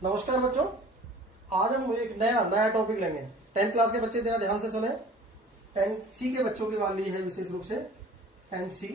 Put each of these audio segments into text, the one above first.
नमस्कार बच्चों, आज हम एक नया टॉपिक लेंगे। 10th क्लास के बच्चे जरा ध्यान से सुने। 10th सी के बच्चों की वाली है विशेष रूप से 10th सी।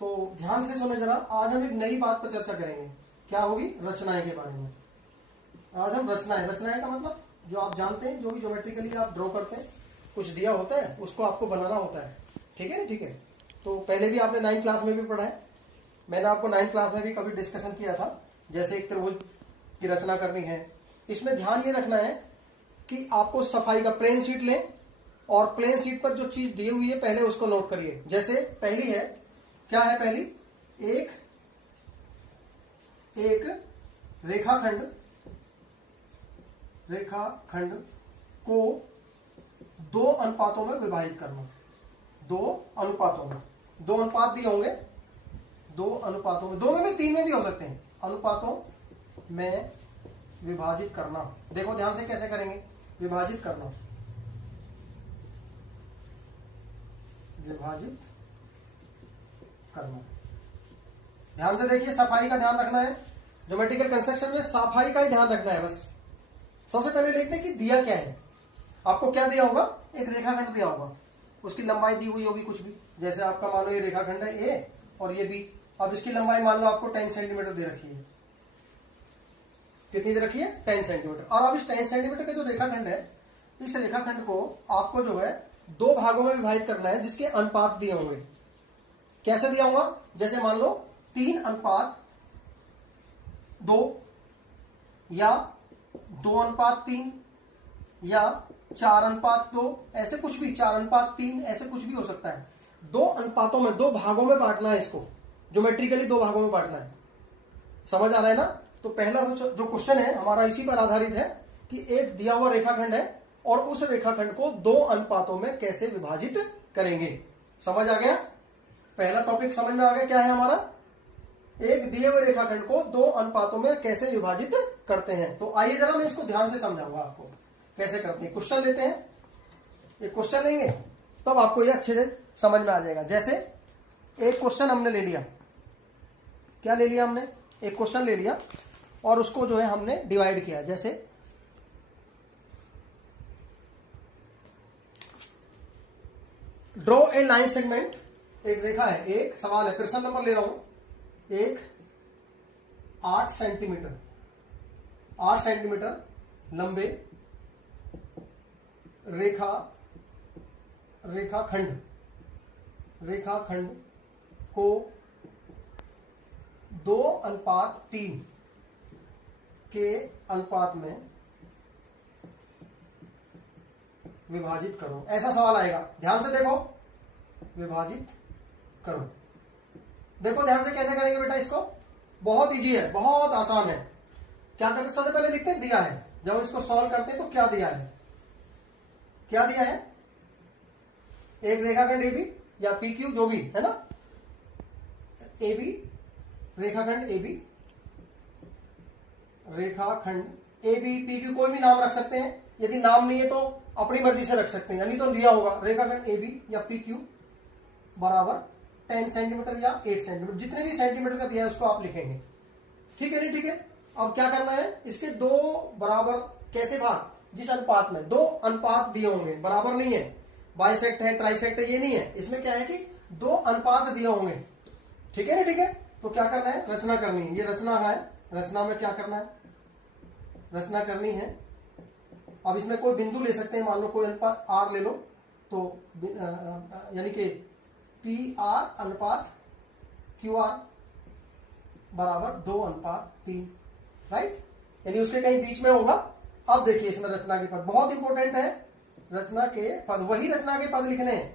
तो ध्यान से सुने जरा। आज हम एक नई बात पर चर्चा करेंगे। क्या होगी? रचनाएं के बारे में। आज हम रचनाएं का मतलब जो आप जानते हैं, जो भी ज्योमेट्रिकली आप ड्रॉ करते हैं, कुछ दिया होता है उसको आपको बनाना होता है। ठीक है ना? ठीक है। तो पहले भी आपने 9th क्लास में भी पढ़ा है। मैंने आपको 9th क्लास में भी कभी डिस्कशन किया था, जैसे एक त्रिभुज की रचना करनी है। इसमें ध्यान ये रखना है कि आपको सफाई का प्लेन शीट लें और प्लेन शीट पर जो चीज दी हुई है पहले उसको नोट करिए। जैसे पहली है, क्या है पहली? एक रेखाखंड को दो अनुपातों में विभाजित करना। दो अनुपात दिए होंगे, दो अनुपातों में, दो में भी, तीन में भी हो सकते हैं, अनुपातों में विभाजित करना। देखो ध्यान से कैसे करेंगे। विभाजित करना ध्यान से देखिए, सफाई का ध्यान रखना है। ज्योमेट्रिकल कंस्ट्रक्शन में सफाई का ही ध्यान रखना है बस। सबसे पहले देखते हैं कि दिया क्या है। आपको क्या दिया होगा? एक रेखाखंड दिया होगा, उसकी लंबाई दी हुई होगी कुछ भी। जैसे आपका मान लो ये रेखाखंड है ए और ये बी। अब इसकी लंबाई मान लो आपको 10 सेंटीमीटर दे रखी है। कितनी दे रखी है? 10 सेंटीमीटर। और अब इस 10 सेंटीमीटर का जो रेखाखंड है, इस रेखाखंड को आपको जो है दो भागों में विभाजित करना है, जिसके अनुपात दिए होंगे। कैसे दिया होगा? जैसे मान लो 3:2 या 2:3 या 4:2, ऐसे कुछ भी, 4:3, ऐसे कुछ भी हो सकता है। दो अनुपातों में, दो भागों में बांटना है इसको। ज्योमेट्रिकली दो भागों में बांटना है। समझ आ रहा है ना? तो पहला जो क्वेश्चन है हमारा इसी पर आधारित है कि एक दिया हुआ रेखाखंड है और उस रेखाखंड को दो अनुपातों में कैसे विभाजित करेंगे। समझ आ गया? पहला टॉपिक समझ में आ गया क्या है हमारा? एक दिए हुए रेखाखंड को दो अनुपातों में कैसे विभाजित करते हैं। तो आइए जरा मैं इसको ध्यान से समझाऊंगा आपको कैसे करते हैं। क्वेश्चन लेते हैं, एक क्वेश्चन लेंगे तब आपको ये अच्छे से समझ में आ जाएगा। जैसे एक क्वेश्चन हमने ले लिया, क्या ले लिया हमने? एक क्वेश्चन ले लिया और उसको जो है हमने डिवाइड किया। जैसे ड्रॉ ए लाइन सेगमेंट, एक रेखा है, एक सवाल है, प्रश्न नंबर ले रहा हूं। एक 8 सेंटीमीटर लंबे रेखाखंड को 2:3 के अनुपात में विभाजित करो। ऐसा सवाल आएगा। ध्यान से देखो, विभाजित करो। देखो ध्यान से कैसे करेंगे बेटा इसको। बहुत इजी है, बहुत आसान है। क्या करते? सबसे पहले लिखते हैं दिया है। जब इसको सॉल्व करते हैं तो क्या दिया है? क्या दिया है? एक रेखाखंड AB या PQ, जो भी है ना, AB, रेखाखंड AB PQ, कोई भी नाम रख सकते हैं। यदि नाम नहीं है तो अपनी मर्जी से रख सकते हैं। यानी तो लिया होगा रेखाखंड AB या PQ बराबर 10 सेंटीमीटर या 8 सेंटीमीटर, जितने भी सेंटीमीटर का दिया है उसको आप लिखेंगे। ठीक है नहीं? ठीक है। अब क्या करना है? इसके दो बराबर कैसे भाग? जिस अनुपात में, दो अनुपात दिए होंगे, बराबर नहीं है, बाइसेक्ट है, ट्राइसेक्ट है, ये नहीं है। इसमें क्या है कि दो अनुपात दिए होंगे। ठीक है ना? ठीक है। तो क्या करना है? रचना करनी है। ये रचना है। रचना में क्या करना है? रचना करनी है। अब इसमें कोई बिंदु ले सकते हैं। मान लो कोई अनुपात R ले लो, तो यानी कि PR अनुपात QR बराबर 2:3, राइट? यानी उसके कहीं बीच में होगा। अब देखिए इसमें रचना के पद बहुत इंपॉर्टेंट है। रचना के पद, वही रचना के पद लिखने हैं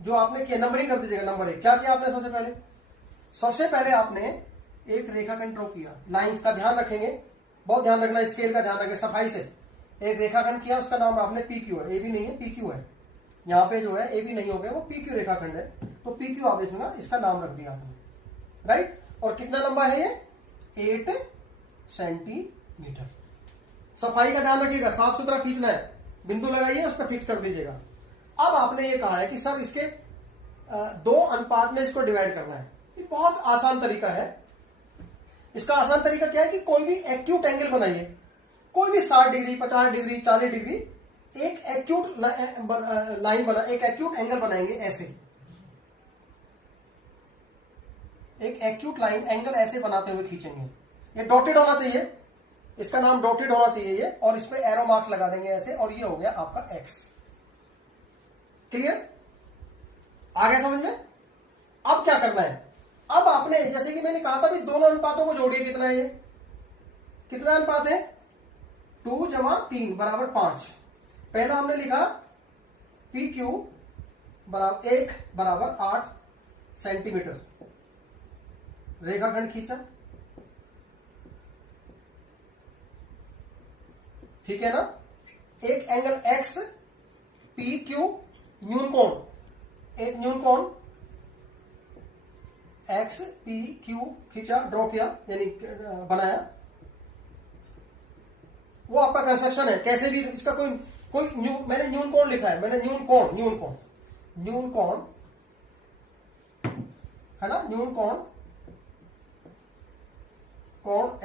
जो आपने किया। नंबरिंग कर दीजिएगा। नंबर 1 क्या किया आपने? सबसे पहले आपने एक रेखाखंड ड्रॉ किया। लाइन का ध्यान रखेंगे, बहुत ध्यान रखना, स्केल का ध्यान रखें सफाई से। एक रेखाखंड किया, उसका नाम आपने PQ है। AB नहीं है, PQ है। यहाँ पे जो है AB नहीं हो गया, वो PQ रेखाखंड है। तो PQ आप इसमें इसका नाम रख दिया आपने, राइट? और कितना लंबा है ये? 8 सेंटीमीटर। सफाई का ध्यान रखिएगा, साफ सुथरा खींचना है। बिंदु लगाइए, उस पर फिक्स कर दीजिएगा। अब आपने ये कहा है कि सर इसके दो अनुपात में इसको डिवाइड करना है। ये बहुत आसान तरीका है। इसका आसान तरीका क्या है कि कोई भी एक्यूट एंगल बनाइए, कोई भी 60 डिग्री 50 डिग्री 40 डिग्री, एक एक्यूट लाइन बना, एक एक्यूट एंगल बनाएंगे ऐसे, एक एक्यूट लाइन एंगल ऐसे बनाते हुए खींचेंगे। ये डॉटेड होना चाहिए, इसका नाम डॉटेड होना चाहिए ये, और इस पे एरो मार्क लगा देंगे ऐसे, और ये हो गया आपका एक्स। क्लियर? आ गया समझ में? अब क्या करना है? अब आपने जैसे कि मैंने कहा था भी दोनों अनुपातों को जोड़िए। कितना है ये? कितना अनुपात है? 2 जमा 3 बराबर 5। पहला हमने लिखा पी क्यू बराबर 1 बराबर 8 सेंटीमीटर, रेखाखंड खींचा, ठीक है ना। एक एंगल एक्स पी क्यू न्यून कोण, एक न्यून कोण एक्स पी क्यू खींचा, ड्रॉ किया, यानी बनाया। वो आपका कंस्ट्रक्शन है, कैसे भी इसका कोई मैंने न्यून कोण लिखा है, मैंने न्यून कोण है ना, न्यून कोण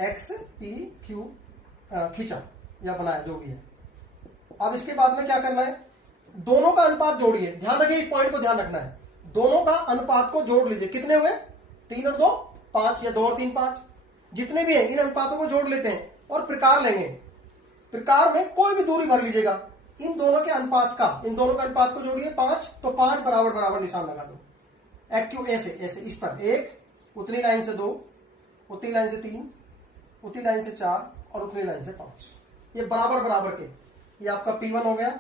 एक्स पी क्यू खींचा या बनाया, जो भी है। अब इसके बाद में क्या करना है? दोनों का अनुपात जोड़िए। ध्यान रखिए, इस पॉइंट को ध्यान रखना है। दोनों का अनुपात को जोड़ लीजिए। कितने हुए? 3 और 2 5, या 2 और 3 5, जितने भी हैं इन अनुपातों को जोड़ लेते हैं और प्रकार लेंगे। प्रकार में कोई भी दूरी भर लीजिएगा, इन दोनों के अनुपात का, इन दोनों का अनुपात को जोड़िए 5, तो 5 बराबर बराबर निशान लगा दो। एक्यू ऐसे ऐसे, इस पर 1, उतनी लाइन से 2, उतनी लाइन से 3, उतनी लाइन से 4 और उतनी लाइन से 5। ये बराबर बराबर के, ये आपका P1 हो गया,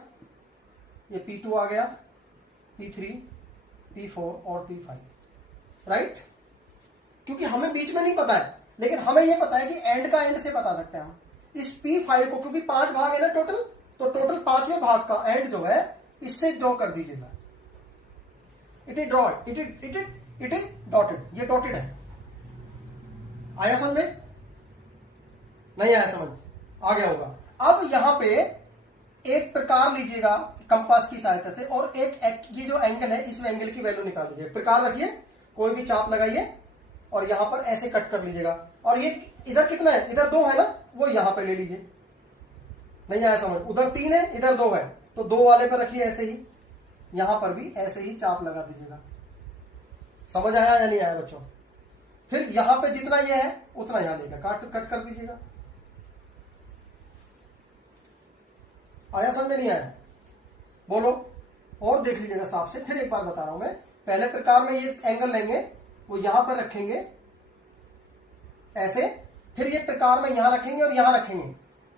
ये P2 आ गया, P3, P4 और P5, राइट। क्योंकि हमें बीच में नहीं पता है, लेकिन हमें यह पता है कि एंड का एंड से बता सकते हैं हम इस P5 को, क्योंकि 5 भाग है ना टोटल, तो टोटल 5वें भाग का एंड जो है इससे ड्रॉ कर दीजिएगा। It is draw, it is dotted, ये डॉटेड है। आया समझ में? नहीं आया समझ? आ गया होगा। अब यहां पे एक प्रकार लीजिएगा कंपास की सहायता से, और एक ये जो एंगल है इस एंगल की वैल्यू निकाल लीजिए। प्रकार रखिए, कोई भी चाप लगाइए और यहां पर ऐसे कट कर लीजिएगा। और ये इधर कितना है? इधर 2 है ना, वो यहां पे ले लीजिए। नहीं आया समझ? उधर 3 है, इधर 2 है, तो 2 वाले पर रखिए ऐसे ही, यहां पर भी ऐसे ही चाप लगा दीजिएगा। समझ आया या नहीं आया बच्चों? फिर यहां पे जितना ये है उतना यहां लेकर कट कर दीजिएगा। आया समझ में? नहीं आया? बोलो, और देख लीजिएगा साफ से। फिर एक बार बता रहा हूं मैं। पहले प्रकार में ये एंगल लेंगे, वो यहां पर रखेंगे ऐसे, फिर ये प्रकार में यहां रखेंगे और यहां रखेंगे,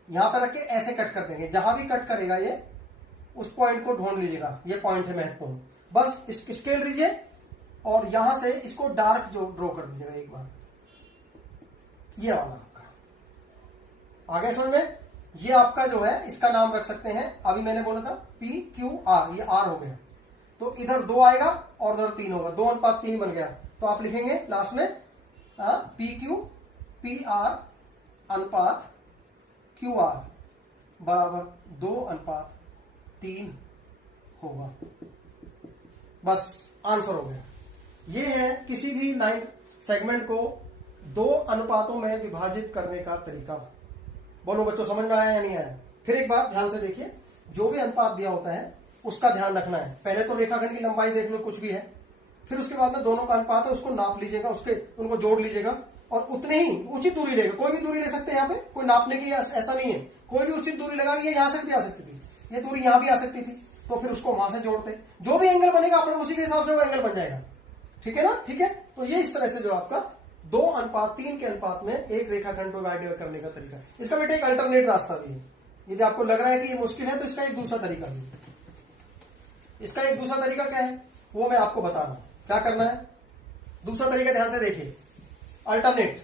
यहां पर रख के ऐसे कट कर देंगे। जहां भी कट करेगा ये, उस पॉइंट को ढूंढ लीजिएगा। ये पॉइंट है महत्वपूर्ण। बस स्केल लीजिए और यहां से इसको डार्क जो ड्रॉ कर दीजिएगा एक बार, ये वाला आपका। आगे समझ में? ये आपका जो है इसका नाम रख सकते हैं, अभी मैंने बोला था PQR, ये R हो गया, तो इधर 2 आएगा और उधर 3 होगा, 2:3 बन गया। तो आप लिखेंगे लास्ट में PR अनुपात QR बराबर 2:3 होगा। बस आंसर हो गया। ये है किसी भी लाइन सेगमेंट को 2 अनुपातों में विभाजित करने का तरीका। बोलो बच्चों, समझ में आया या नहीं आया? फिर एक बार ध्यान से देखिए, जो भी अनुपात दिया होता है उसका ध्यान रखना है। पहले तो रेखाखंड की लंबाई देख लो, कुछ भी है, फिर उसके बाद में दोनों का अनुपात है उसको नाप लीजिएगा, उनको जोड़ लीजिएगा और उतने ही उचित दूरी लेगा। कोई भी दूरी ले सकते हैं, यहाँ पे कोई नापने की ऐसा नहीं है, कोई भी उचित दूरी लगा। ये यहां से भी आ सकती थी, ये दूरी यहां भी आ सकती थी, तो फिर उसको वहां से जोड़ते। जो भी एंगल बनेगा अपने उसी के हिसाब से वो एंगल बन जाएगा। ठीक है ना? ठीक है, तो ये इस तरह से जो आपका 2:3 के अनुपात में एक रेखाखंड को आइडिया करने का तरीका। इसका बेटा एक अल्टरनेट रास्ता भी है। यदि आपको लग रहा है कि ये मुश्किल है तो इसका एक दूसरा तरीका भी है। इसका एक दूसरा तरीका क्या है वो मैं आपको बता रहा हूं। क्या करना है दूसरा तरीका? ध्यान से देखिए, अल्टरनेट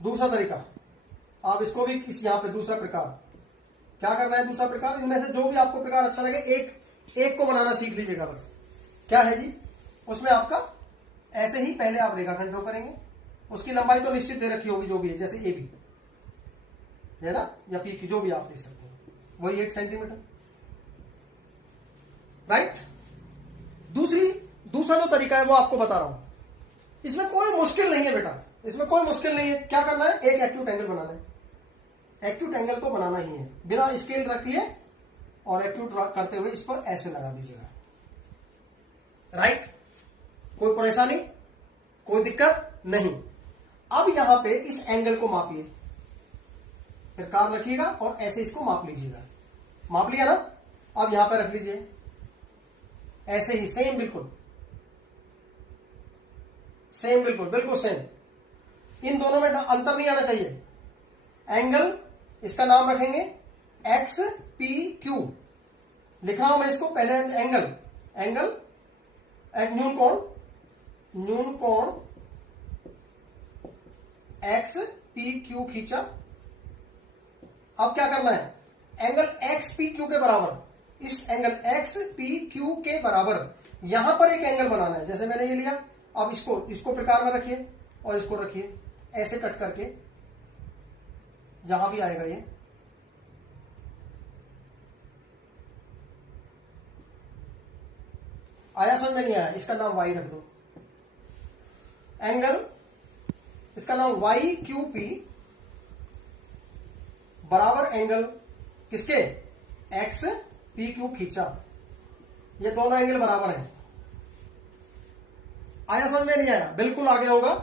दूसरा तरीका। आप इसको भी इस यहां पे दूसरा प्रकार क्या करना है? दूसरा प्रकार, इनमें से जो भी आपको प्रकार अच्छा लगे एक को बनाना सीख लीजिएगा। बस क्या है जी, उसमें आपका ऐसे ही पहले आप रेखाखंड ड्रॉ करेंगे, उसकी लंबाई तो निश्चित दे रखी होगी जो भी है, जैसे AB है ना, या PQ जो भी आप दे सकते हैं, वही 8 सेंटीमीटर, राइट। दूसरा जो तरीका है वो आपको बता रहा हूं। इसमें कोई मुश्किल नहीं है बेटा, इसमें कोई मुश्किल नहीं है। क्या करना है, एक एक्यूट एंगल बनाना है। एक्यूट एंगल तो बनाना ही है, बिना स्केल रखिए और एक्यूट करते हुए इस पर ऐसे लगा दीजिएगा। राइट, कोई परेशानी, कोई दिक्कत नहीं। अब यहां पे इस एंगल को मापिए, फिर कार रखिएगा और ऐसे इसको माप लीजिएगा। माप लिया ना, अब यहां पे रख लीजिए ऐसे ही, सेम, बिल्कुल सेम, बिल्कुल सेम। इन दोनों में अंतर नहीं आना चाहिए। एंगल, इसका नाम रखेंगे एक्स पी क्यू, लिख रहा हूं मैं इसको पहले। एंगल, एंगल न्यून कोण एक्स पी क्यू खींचा। अब क्या करना है, एंगल एक्स पी क्यू के बराबर, इस एंगल एक्स पी क्यू के बराबर यहां पर एक एंगल बनाना है। जैसे मैंने ये लिया, अब इसको प्रकार में रखिए और इसको रखिए ऐसे कट करके, जहां भी आएगा ये आया, समझ में नहीं आया, इसका नाम वाई रख दो। एंगल, इसका नाम वाई क्यू पी बराबर एंगल किसके, एक्स पी क्यू खींचा। ये दोनों एंगल बराबर हैं। आया समझ में नहीं आया, बिल्कुल आगे होगा,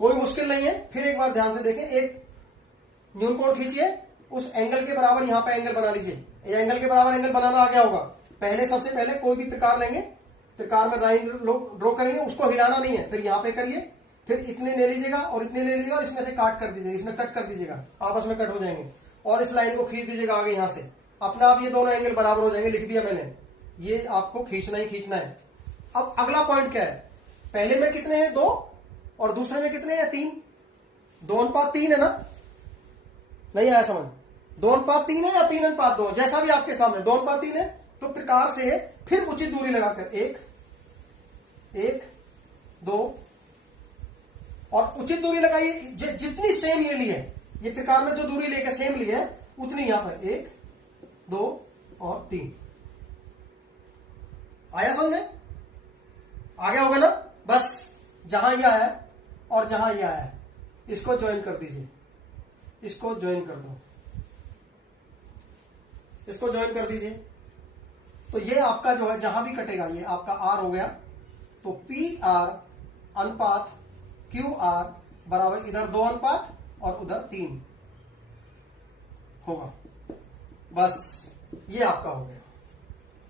कोई मुश्किल नहीं है। फिर एक बार ध्यान से देखें, एक न्यून कोण खींचिए, उस एंगल के बराबर यहां पे एंगल बना लीजिए। ये एंगल के बराबर एंगल बनाना आ गया होगा। पहले सबसे पहले कोई भी प्रकार लेंगे, प्रकार में लाइन ड्रॉ करेंगे, उसको हिलाना नहीं है। फिर यहां पे करिए, फिर इतने ले लीजिएगा और इतने ले लीजिएगा और इसमें से काट कर दीजिएगा, इसमें कट कर दीजिएगा, आपस में कट हो जाएंगे। और इस लाइन को खींच दीजिएगा आगे यहां से, अपना आप ये दोनों एंगल बराबर हो जाएंगे। लिख दिया मैंने, ये आपको खींचना ही खींचना है। अब अगला पॉइंट क्या है, पहले में कितने हैं, 2, और दूसरे में कितने हैं, 3। 2:3 है ना, नहीं आया समझ, 2:3 है या 3:2, जैसा भी आपके सामने 2:3 है। तो प्रकार से फिर उचित दूरी लगाकर 1, 2, और उचित दूरी लगाइए। जितनी सेम ये ली है, ये प्रकार में जो दूरी लेकर सेम ली है, उतनी यहां पर 1, 2 और 3। आया समझ में, आ गया होगा ना। बस जहां यह है और जहां यह है, इसको ज्वाइन कर दीजिए, इसको ज्वाइन कर दो, इसको ज्वाइन कर दीजिए। तो ये आपका जो है जहां भी कटेगा, ये आपका आर हो गया। तो पी आर अनुपात क्यू आर बराबर इधर 2 अनुपात और उधर 3 होगा। बस ये आपका हो गया।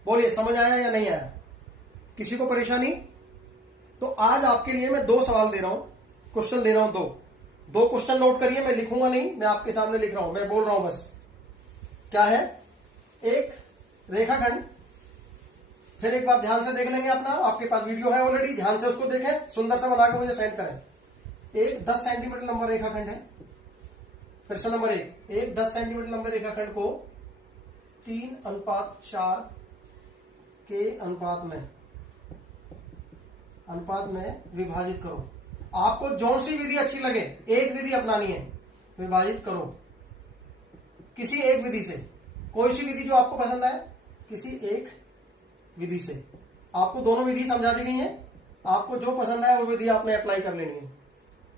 बोलिए, समझ आया या नहीं आया, किसी को परेशानी? तो आज आपके लिए मैं 2 सवाल दे रहा हूं, क्वेश्चन दे रहा हूं। 2 क्वेश्चन नोट करिए, मैं लिखूंगा नहीं, मैं आपके सामने लिख रहा हूं, मैं बोल रहा हूं बस। क्या है, एक रेखाखंड, फिर एक बार ध्यान से देख लेंगे अपना, आपके पास वीडियो है ऑलरेडी, ध्यान से उसको देखें, सुंदर सा बना के मुझे सेंड करें। एक 10 सेंटीमीटर लंबा रेखाखंड है। प्रश्न नंबर 1, एक 10 सेंटीमीटर लंबे रेखाखंड को 3:4 के अनुपात में विभाजित करो। आपको जौन सी विधि अच्छी लगे, एक विधि अपनानी है, विभाजित करो किसी एक विधि से, कोई सी विधि जो आपको पसंद आए, किसी एक विधि से। आपको दोनों विधि समझा दी गई है, आपको जो पसंद आए वो विधि आपने अप्लाई कर लेनी है।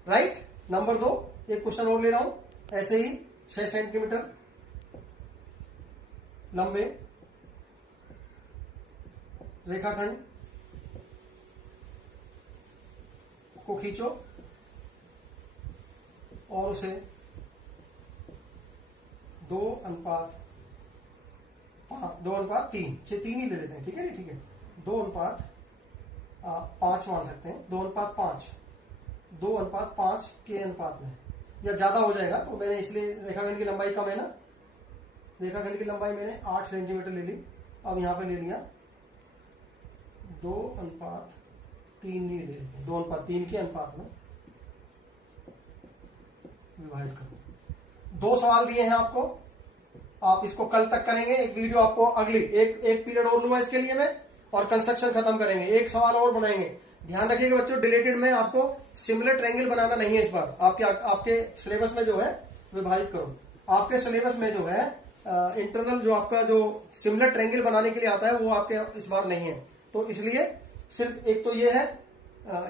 राइट। नंबर 2, एक क्वेश्चन और ले रहा हूं, ऐसे ही 6 सेंटीमीटर लंबे रेखाखंड को खींचो और उसे 2:3, 3 ही ले लेते हैं, ठीक है, ठीक है, 2:5 मान सकते हैं, 2:5 के अनुपात में, या ज्यादा हो जाएगा तो मैंने इसलिए, रेखाखंड की लंबाई कम है ना, रेखाखंड की लंबाई मैंने 8 सेंटीमीटर ले ली, अब यहां पे ले लिया 2:3 नहीं ले लेते, 2:3 के अनुपात में विभाजित करो। 2 सवाल दिए हैं आपको, आप इसको कल तक करेंगे। एक वीडियो आपको अगली एक पीरियड और लूंगा इसके लिए मैं, और कंस्ट्रक्शन खत्म करेंगे, एक सवाल और बनाएंगे। ध्यान रखिएगा बच्चों, डिलेटेड में आपको सिमिलर ट्रायंगल बनाना नहीं है इस बार। आपके सिलेबस में जो है विभाजित करो, आपके सिलेबस में जो है इंटरनल जो आपका जो सिमिलर ट्रायंगल बनाने के लिए आता है वो आपके इस बार नहीं है। तो इसलिए सिर्फ एक तो ये है,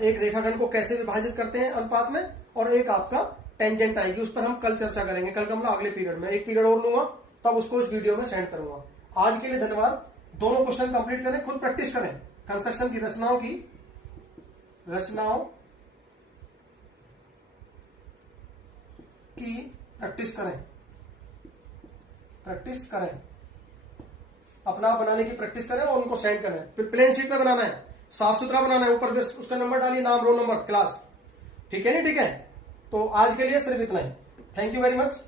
एक रेखाखंड को कैसे विभाजित करते हैं अनुपात में, और एक आपका टेंजेंट आएगी, उस पर हम कल चर्चा करेंगे, कल का मतलब अगले पीरियड में, एक पीरियड और लूंगा तब उसको इस वीडियो में सेंड करूंगा। आज के लिए धन्यवाद। दोनों क्वेश्चन कंप्लीट करें, खुद प्रैक्टिस करें, कंस्ट्रक्शन की रचनाओं की प्रैक्टिस करें, अपना बनाने की प्रैक्टिस करें और उनको सेंड करें। फिर प्लेन शीट पे बनाना है, साफ सुथरा बनाना है, ऊपर उसका नंबर डालिए, नाम, रोल नंबर, क्लास। ठीक है नहीं? ठीक है, तो आज के लिए सिर्फ इतना ही। Thank you very much.